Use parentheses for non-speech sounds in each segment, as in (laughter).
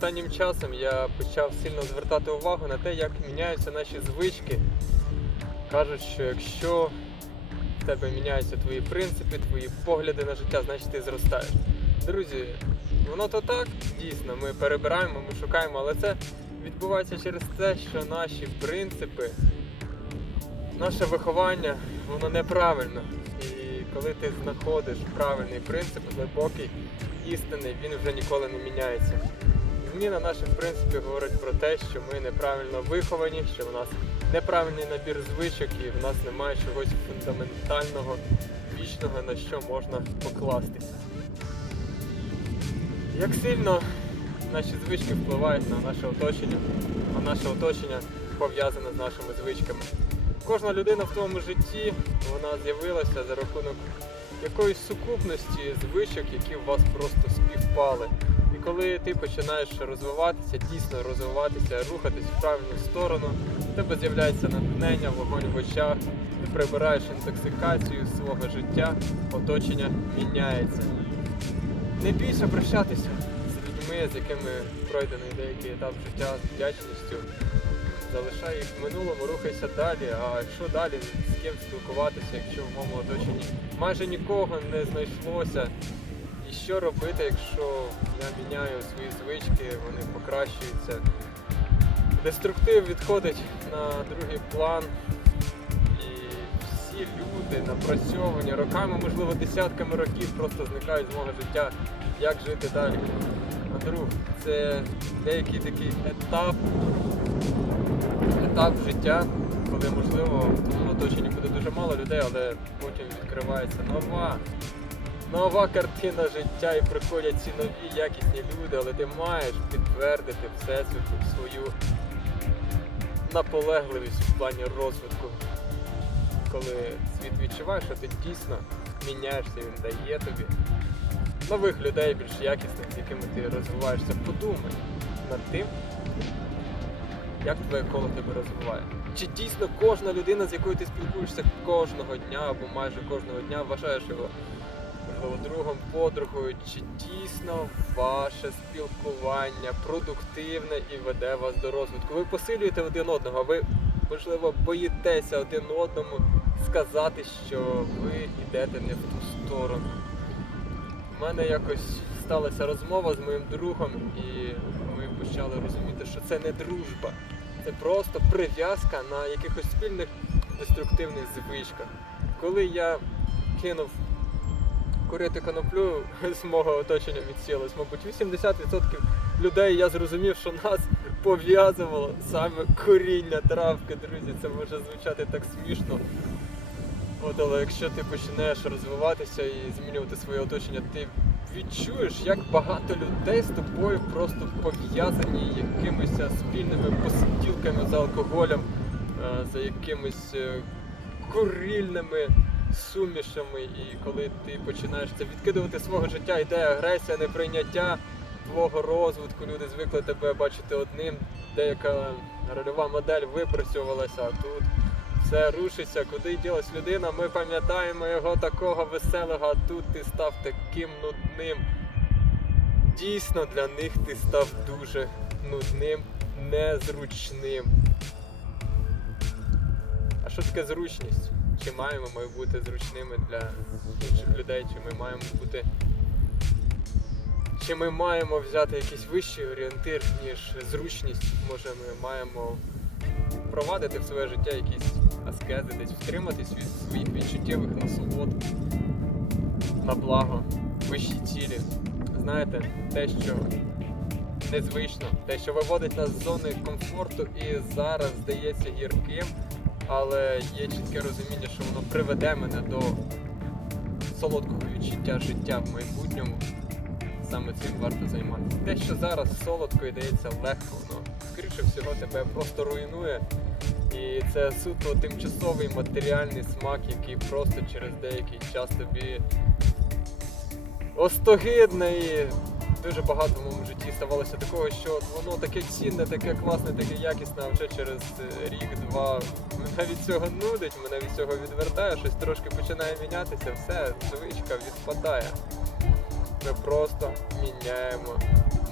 Останнім часом я почав сильно звертати увагу на те, як міняються наші звички. Кажуть, що якщо в тебе міняються твої принципи, твої погляди на життя, значить ти зростаєш. Друзі, воно то так, дійсно, ми перебираємо, ми шукаємо, але це відбувається через те, що наші принципи, наше виховання, воно неправильно. І коли ти знаходиш правильний принцип, глибокий, істинний, він вже ніколи не міняється. Зміна наших принципів говорить про те, що ми неправильно виховані, що в нас неправильний набір звичок і в нас немає чогось фундаментального, вічного, на що можна покластися. Як сильно наші звички впливають на наше оточення, а наше оточення пов'язане з нашими звичками. Кожна людина в твоєму житті вона з'явилася за рахунок якоїсь сукупності звичок, які у вас просто співпали. Коли ти починаєш розвиватися, дійсно розвиватися, рухатись в правильну сторону, в тебе з'являється натхнення, вогонь в очах, ти прибираєш інтоксикацію свого життя, оточення міняється. Не бійся прощатися з людьми, з якими пройдений деякий етап життя з вдячністю. Залишай їх в минулому, рухайся далі. А якщо далі з ким спілкуватися, якщо в моєму оточенні майже нікого не знайшлося. Що робити, якщо я міняю свої звички, вони покращуються. Деструктив відходить на другий план. І всі люди напрацьовані роками, можливо, десятками років просто зникають з мого життя. Як жити далі? А друг, це деякий такий етап, етап життя, коли можливо в твоєму оточенні буде дуже мало людей, але потім відкривається нова нова картина життя і приходять ці нові якісні люди, але ти маєш підтвердити всесвіту свою наполегливість в плані розвитку. Коли світ відчуває, що ти дійсно міняєшся, він дає тобі нових людей, більш якісних, з якими ти розвиваєшся. Подумай над тим, як твоє коло тебе розвиває. Чи дійсно кожна людина, з якою ти спілкуєшся кожного дня або майже кожного дня, вважаєш його другом, подругою, чи дійсно ваше спілкування продуктивне і веде вас до розвитку? Ви посилюєте один одного, ви, можливо, боїтеся один одному сказати, що ви йдете не в ту сторону. У мене якось сталася розмова з моїм другом, і ми почали розуміти, що це не дружба, це просто прив'язка на якихось спільних деструктивних звичках. Коли я кинув курити коноплю (laughs) з мого оточення відсілось. Мабуть, 80% людей я зрозумів, що нас пов'язувало саме коріння травки, друзі. Це може звучати так смішно. От, але якщо ти почнеш розвиватися і змінювати своє оточення, ти відчуєш, як багато людей з тобою просто пов'язані якимись спільними посиділками за алкоголем, е, за якимись е, курильними сумішами, і коли ти починаєш це відкидувати свого життя, йде агресія, неприйняття твого розвитку, люди звикли тебе бачити одним, деяка рольова модель випрацьовувалася, а тут все рушиться, куди ділась людина, ми пам'ятаємо його такого веселого, а тут ти став таким нудним. Дійсно для них ти став дуже нудним, незручним. А що таке зручність? Чи маємо ми бути зручними для інших людей, чи ми маємо бути. Чи ми маємо взяти якийсь вищий орієнтир, ніж зручність? Може ми маємо впровадити в своє життя якісь аскези, десь втриматись від своїх відчуттєвих насолод на благо, вищі цілі. Знаєте, те, що незвично, те, що виводить нас з зони комфорту і зараз здається гірким, але є чітке розуміння, що воно приведе мене до солодкого відчуття життя в майбутньому. Саме цим варто займатися. Те, що зараз солодко і дається легко, воно скоріше всього тебе просто руйнує. І це суто тимчасовий матеріальний смак, який просто через деякий час тобі остогидне і дуже багато в моєму житті ставалося такого, що воно таке цінне, таке класне, таке якісне, а вже через е, рік-два мене (laughs) від цього нудить, мене від цього відвертає, щось трошки починає мінятися, все, звичка відпадає. Ми просто міняємо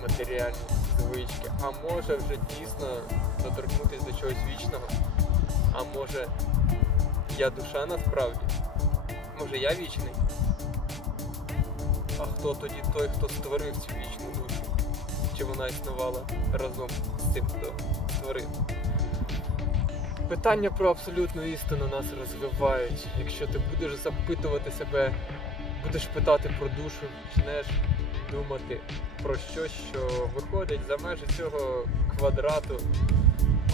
матеріальність звички, а може вже дійсно доторкнутися до чогось вічного. А може я душа насправді? Може я вічний? А хто тоді той, хто створив цю вічну душу? Чи вона існувала разом з тим, хто створив? Питання про абсолютну істину нас розвивають. Якщо ти будеш запитувати себе, будеш питати про душу, почнеш думати про щось, що виходить за межі цього квадрату,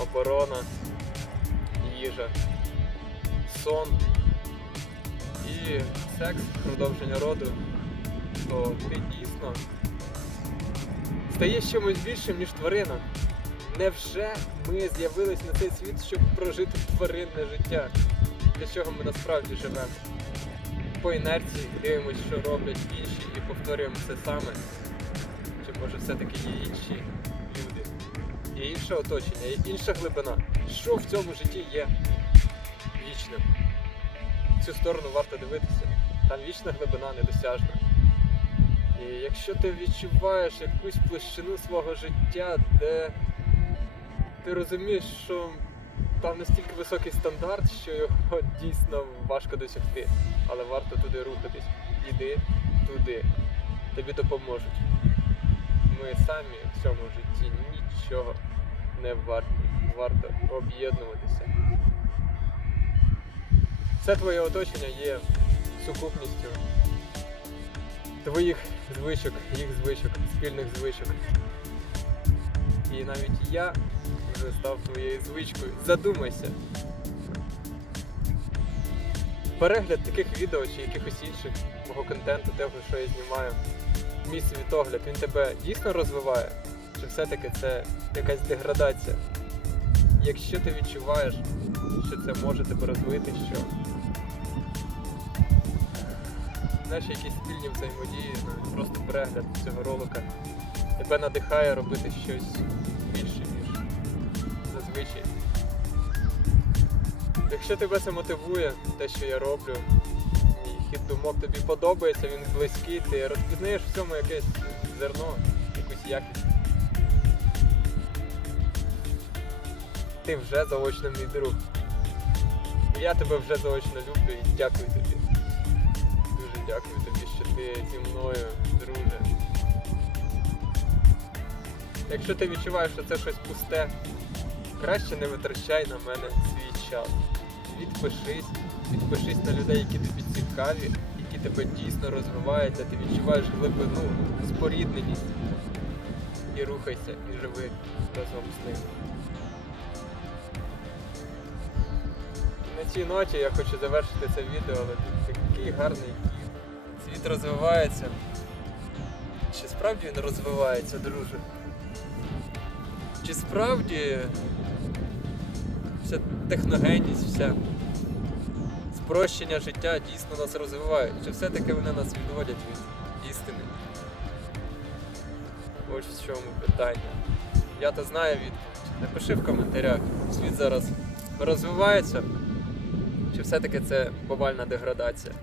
оборона, їжа, сон і секс, продовження роду, то ти дійсно стаєш чимось більшим, ніж тварина. Невже ми з'явились на цей світ, щоб прожити тваринне життя? Для чого ми насправді живемо? По інерції дивимося, що роблять інші, і повторюємо все саме. Чи може все-таки є інші люди? Є інше оточення, є інша глибина. Що в цьому житті є вічним? В цю сторону варто дивитися. Там вічна глибина недосяжна. І якщо ти відчуваєш якусь площину свого життя, де ти розумієш, що там настільки високий стандарт, що його (laughs) дійсно важко досягти. Але варто туди рухатись. Іди туди. Тобі допоможуть. Ми самі в цьому житті нічого не варті. Варто об'єднуватися. Все твоє оточення є сукупністю твоїх звичок, їх звичок, спільних звичок. І навіть я вже став твоєю звичкою. Задумайся. Перегляд таких відео чи якихось інших мого контенту, того, що я знімаю, мій світогляд, він тебе дійсно розвиває? Чи все-таки це якась деградація? Якщо ти відчуваєш, що це може тебе розвити, що знаєш, якісь спільні взаємодії, навіть просто перегляд цього ролика тебе надихає робити щось більше, ніж зазвичай. Якщо тебе це мотивує, те, що я роблю, мій хід думок тобі подобається, він близький, ти розпізнаєш в цьому якесь зерно, якусь якість. Ти вже заочно мій друг. Я тебе вже заочно люблю і дякую тобі. Дуже дякую тобі, що ти зі мною, друже. Якщо ти відчуваєш, що це щось пусте, краще не витрачай на мене свій час. Відпишись, відпишись на людей, які тобі цікаві, які тебе дійсно розвивають, де ти відчуваєш глибину, спорідненість. І рухайся, і живи разом з ними. На цій ноті я хочу завершити це відео, але тут такий гарний. Світ розвивається. Чи справді він розвивається, друже? Чи справді вся техногенність, вся спрощення життя дійсно нас розвивають? Чи все-таки вони нас відводять від істини? Ось в чому питання. Я то знаю відповідь. Напиши в коментарях, світ зараз розвивається, чи все-таки це повальна деградація?